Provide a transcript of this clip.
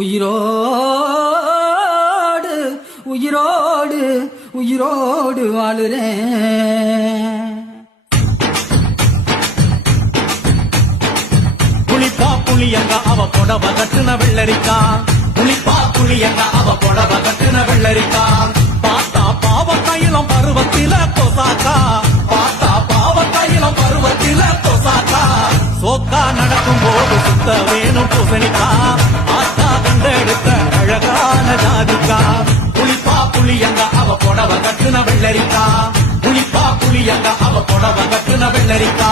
உயிரோடு உயிரோடு உயிரோடு வாழுறேன். புளிப்பா புளியங்க அவ புடவ கட்டுன வெள்ளரிக்கா, புளிப்பா புளியங்க அவ புடவ கட்டுன வெள்ளரிக்கா. பார்த்தா பாவ கையிலும் பருவத்தில கொசாக்கா, பார்த்தா பாவ கையிலும் பருவத்தில கொசாக்கா. சோக்கா நடக்கும் போது சுத்த வேணும் பூசணிக்கா, ஆத்தா கண்டெடுத்த அழகான ஜாதிக்கா. புளிப்பா புளியங்க அவ புடவ கட்டுன வெள்ளரிக்கா, புளிப்பா புளியங்க அவ புடவ கட்டுன வெள்ளரிக்கா.